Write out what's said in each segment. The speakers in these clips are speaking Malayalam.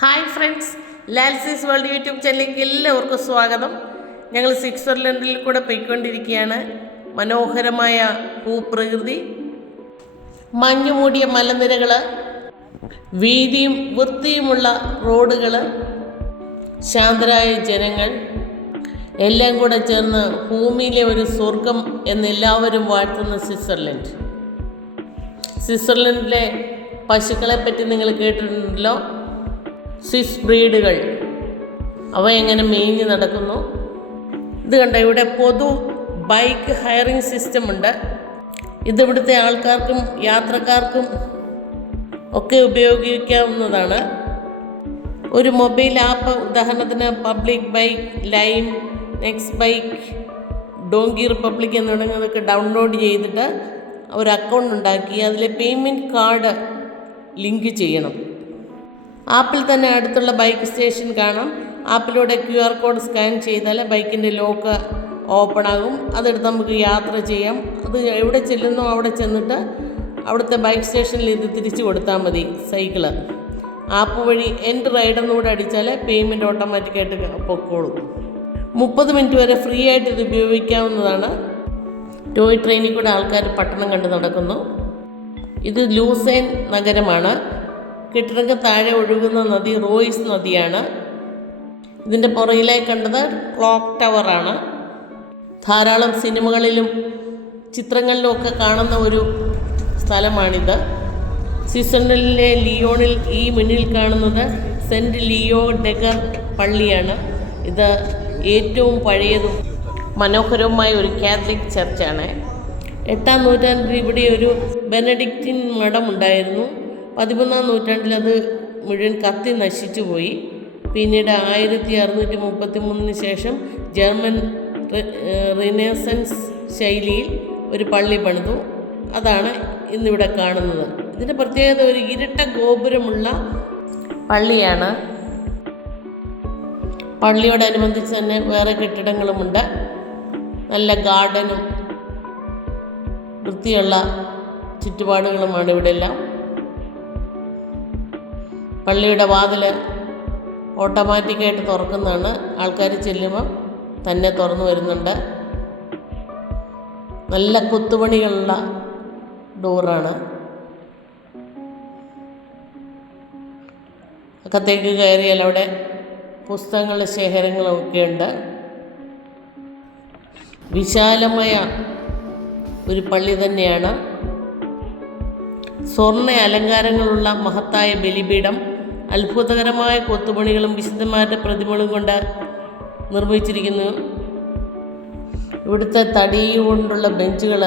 ഹായ് ഫ്രണ്ട്സ്, ലാൽസീസ് വേൾഡ് യൂട്യൂബ് ചാനലിലേക്ക് എല്ലാവർക്കും സ്വാഗതം. ഞങ്ങൾ സ്വിറ്റ്സർലൻഡിൽ കൂടെ പോയിക്കൊണ്ടിരിക്കുകയാണ്. മനോഹരമായ ഭൂപ്രകൃതി, മഞ്ഞുമൂടിയ മലനിരകൾ, വീതിയും വൃത്തിയുമുള്ള റോഡുകൾ, ശാന്തരായ ജനങ്ങൾ, എല്ലാം കൂടെ ചേർന്ന് ഭൂമിയിലെ ഒരു സ്വർഗം എന്നെല്ലാവരും വാഴ്ത്തുന്ന സ്വിറ്റ്സർലൻഡ്. സ്വിറ്റ്സർലൻഡിലെ പശുക്കളെപ്പറ്റി നിങ്ങൾ കേട്ടിട്ടുണ്ടല്ലോ. സ്വിസ് ബ്രീഡുകൾ, അവ എങ്ങനെ മേഞ്ഞ് നടക്കുന്നു. ഇത് കണ്ട, ഇവിടെ പൊതു ബൈക്ക് ഹയറിംഗ് സിസ്റ്റം ഉണ്ട്. ഇതിവിടുത്തെ ആൾക്കാർക്കും യാത്രക്കാർക്കും ഒക്കെ ഉപയോഗിക്കാവുന്നതാണ്. ഒരു മൊബൈൽ ആപ്പ്, ഉദാഹരണത്തിന് public bike, lime, next bike, donkey republic എന്ന് തുടങ്ങിയതൊക്കെ ഡൗൺലോഡ് ചെയ്തിട്ട് ഒരു അക്കൗണ്ട് ഉണ്ടാക്കി അതിൽ പേയ്മെൻറ്റ് കാർഡ് ലിങ്ക് ചെയ്യണം. ആപ്പിൽ തന്നെ അടുത്തുള്ള ബൈക്ക് സ്റ്റേഷൻ കാണാം. ആപ്പിലൂടെ QR കോഡ് സ്കാൻ ചെയ്താൽ ബൈക്കിൻ്റെ ലോക്ക് ഓപ്പൺ ആകും. അതെടുത്ത് നമുക്ക് യാത്ര ചെയ്യാം. അത് എവിടെ ചെല്ലുന്നോ അവിടെ ചെന്നിട്ട് അവിടുത്തെ ബൈക്ക് സ്റ്റേഷനിൽ ഇത് തിരിച്ചു കൊടുത്താൽ മതി. സൈക്കിള് ആപ്പ് വഴി എൻഡ് റൈഡെന്നുകൂടെ അടിച്ചാൽ പേയ്മെൻറ്റ് ഓട്ടോമാറ്റിക്കായിട്ട് പൊക്കോളും. 30 മിനിറ്റ് വരെ ഫ്രീ ആയിട്ട് ഇത് ഉപയോഗിക്കാവുന്നതാണ്. ടോയ് ട്രെയിനിൽ കൂടെ ആൾക്കാർ പട്ടണം കണ്ട് നടക്കുന്നു. ഇത് ലൂസേൻ നഗരമാണ്. കെട്ടിടങ്ങൾക്ക് താഴെ ഒഴുകുന്ന നദി റോയ്സ് നദിയാണ്. ഇതിൻ്റെ പുറകിലായി കണ്ടത് ക്ലോക്ക് ടവറാണ്. ധാരാളം സിനിമകളിലും ചിത്രങ്ങളിലും ഒക്കെ കാണുന്ന ഒരു സ്ഥലമാണിത്. സ്വിറ്റ്സർലൻഡിലെ ലിയോണിൽ ഈ മുന്നിൽ കാണുന്നത് സെൻറ്റ് ലിയോ ഡെഗർ പള്ളിയാണ്. ഇത് ഏറ്റവും പഴയതും മനോഹരവുമായ ഒരു കാത്തലിക് ചർച്ചാണ്. 8-ാം നൂറ്റാണ്ടിൽ ഇവിടെ ഒരു ബെനഡിക്റ്റിൻ മഠം ഉണ്ടായിരുന്നു. 13-ാം നൂറ്റാണ്ടിൽ അത് മുഴുവൻ കത്തി നശിച്ചു പോയി. പിന്നീട് 1633 ശേഷം ജർമ്മൻ റിനസൻസ് ശൈലിയിൽ ഒരു പള്ളി പണിതു. അതാണ് ഇന്നിവിടെ കാണുന്നത്. ഇതിൻ്റെ പ്രത്യേകത ഒരു ഇരട്ട ഗോപുരമുള്ള പള്ളിയാണ്. പള്ളിയോടനുബന്ധിച്ച് തന്നെ വേറെ കെട്ടിടങ്ങളുമുണ്ട്. നല്ല ഗാർഡനും വൃത്തിയുള്ള ചുറ്റുപാടുകളുമാണ് ഇവിടെ എല്ലാം. പള്ളിയുടെ വാതിൽ ഓട്ടോമാറ്റിക്കായിട്ട് തുറക്കുന്നതാണ്. ആൾക്കാർ ചെല്ലുമ്പോൾ തന്നെ തുറന്നു വരുന്നുണ്ട്. നല്ല കൊത്തുപണികളുള്ള ഡോറാണ്. അകത്തേക്ക് കയറിയാൽ അവിടെ പുസ്തകങ്ങളുടെ ശേഖരങ്ങളൊക്കെ ഉണ്ട്. വിശാലമായ ഒരു പള്ളി തന്നെയാണ്. സ്വർണ്ണ അലങ്കാരങ്ങളുള്ള മഹത്തായ ബലിപീഠം, അത്ഭുതകരമായ കൊത്തുപണികളും വിശുദ്ധന്മാരുടെ പ്രതിമകളും കൊണ്ട് നിർമ്മിച്ചിരിക്കുന്നു. ഇവിടുത്തെ തടി കൊണ്ടുള്ള ബെഞ്ചുകൾ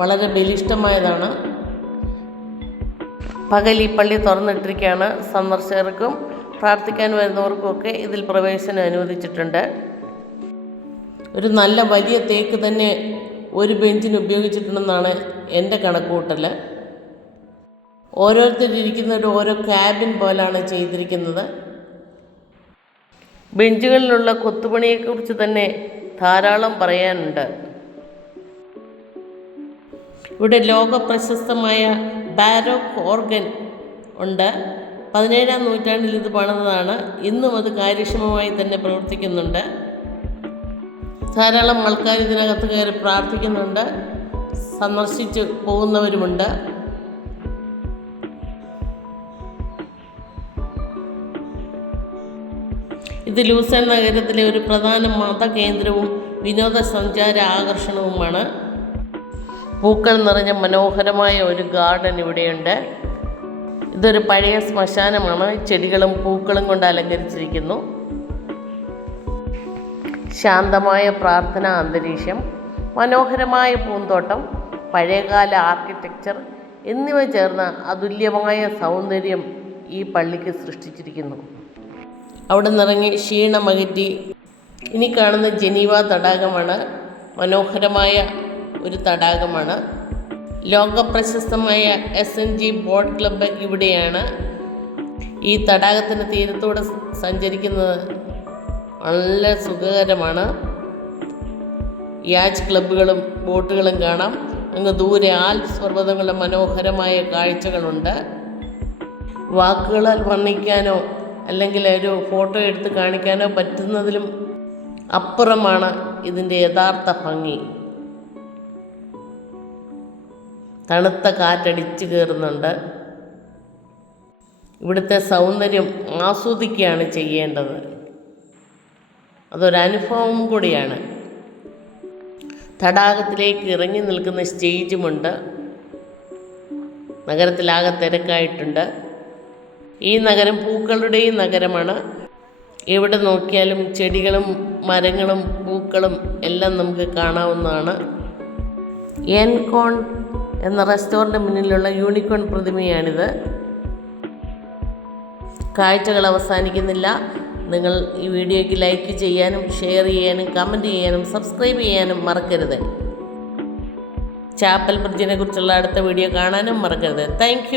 വളരെ ബലിഷ്ഠമായതാണ്. പകൽ ഈ പള്ളി തുറന്നിട്ടിരിക്കുകയാണ്. സന്ദർശകർക്കും പ്രാർത്ഥിക്കാൻ വരുന്നവർക്കുമൊക്കെ ഇതിൽ പ്രവേശനം അനുവദിച്ചിട്ടുണ്ട്. ഒരു നല്ല വലിയ തേക്ക് തന്നെ ഒരു ബെഞ്ചിന് ഉപയോഗിച്ചിട്ടുണ്ടെന്നാണ് എൻ്റെ കണക്കുകൂട്ടൽ. ഓരോരുത്തരിയ്ക്കുന്ന ഓരോ ക്യാബിൻ പോലാണ് ചെയ്തിരിക്കുന്നത്. ബെഞ്ചുകളിലുള്ള കൊത്തുപണിയെക്കുറിച്ച് തന്നെ ധാരാളം പറയാനുണ്ട്. ഇവിടെ ലോക പ്രശസ്തമായ ബാരോക്ക് ഓർഗൻ ഉണ്ട്. 17-ാം നൂറ്റാണ്ടിൽ ഇത് പണിതതാണ്. ഇന്നും അത് കാര്യക്ഷമമായി തന്നെ പ്രവർത്തിക്കുന്നുണ്ട്. ധാരാളം ആൾക്കാർ ഇതിനകത്ത് കയറി പ്രാർത്ഥിക്കുന്നുണ്ട്. സന്ദർശിച്ച് പോകുന്നവരുമുണ്ട്. ഇത് ലൂസേൺ നഗരത്തിലെ ഒരു പ്രധാന മതകേന്ദ്രവും വിനോദസഞ്ചാര ആകർഷണവുമാണ്. പൂക്കൾ നിറഞ്ഞ മനോഹരമായ ഒരു ഗാർഡൻ ഇവിടെയുണ്ട്. ഇതൊരു പഴയ ശ്മശാനമാണ്. ചെടികളും പൂക്കളും കൊണ്ട് അലങ്കരിച്ചിരിക്കുന്നു. ശാന്തമായ പ്രാർത്ഥനാ അന്തരീക്ഷം, മനോഹരമായ പൂന്തോട്ടം, പഴയകാല ആർക്കിടെക്ചർ എന്നിവ ചേർന്ന അതുല്യമായ സൗന്ദര്യം ഈ പള്ളിക്ക് സൃഷ്ടിച്ചിരിക്കുന്നു. അവിടെ നിന്നിറങ്ങി ക്ഷീണമകറ്റി ഇനി കാണുന്ന ജനീവ തടാകമാണ്. മനോഹരമായ ഒരു തടാകമാണ്. ലോകപ്രശസ്തമായ SNG ബോട്ട് ക്ലബ്ബ് ഇവിടെയാണ്. ഈ തടാകത്തിൻ്റെ തീരത്തൂടെ സഞ്ചരിക്കുന്നത് നല്ല സുഖകരമാണ്. യാച്ച് ക്ലബ്ബുകളും ബോട്ടുകളും കാണാം. അങ്ങ് ദൂരെ ആൽപ്സ് പർവ്വതങ്ങളുടെ മനോഹരമായ കാഴ്ചകളുണ്ട്. വാക്കുകളാൽ വർണ്ണിക്കാനോ അല്ലെങ്കിൽ ഒരു ഫോട്ടോ എടുത്ത് കാണിക്കാനോ പറ്റുന്നതിലും അപ്പുറമാണ് ഇതിൻ്റെ യഥാർത്ഥ ഭംഗി. തണുത്ത കാറ്റടിച്ചു കയറുന്നുണ്ട്. ഇവിടുത്തെ സൗന്ദര്യം ആസ്വദിക്കുകയാണ് ചെയ്യേണ്ടത്. അതൊരനുഭവം കൂടിയാണ്. തടാകത്തിലേക്ക് ഇറങ്ങി നിൽക്കുന്ന സ്റ്റേജുമുണ്ട്. നഗരത്തിലാകെ തിരക്കായിട്ടുണ്ട്. ഈ നഗരം പൂക്കളുടെയും നഗരമാണ്. എവിടെ നോക്കിയാലും ചെടികളും മരങ്ങളും പൂക്കളും എല്ലാം നമുക്ക് കാണാവുന്നതാണ്. എൻകോൺ എന്ന റെസ്റ്റോറൻറ്റ് മുന്നിലുള്ള യൂണിക്കോൺ പ്രതിമയാണിത്. കാഴ്ചകൾ അവസാനിക്കുന്നില്ല. നിങ്ങൾ ഈ വീഡിയോയ്ക്ക് ലൈക്ക് ചെയ്യാനും ഷെയർ ചെയ്യാനും കമൻറ്റ് ചെയ്യാനും സബ്സ്ക്രൈബ് ചെയ്യാനും മറക്കരുത്. ചാപ്പൽ ബ്രിഡ്ജിനെ കുറിച്ചുള്ള അടുത്ത വീഡിയോ കാണാനും മറക്കരുത്. താങ്ക്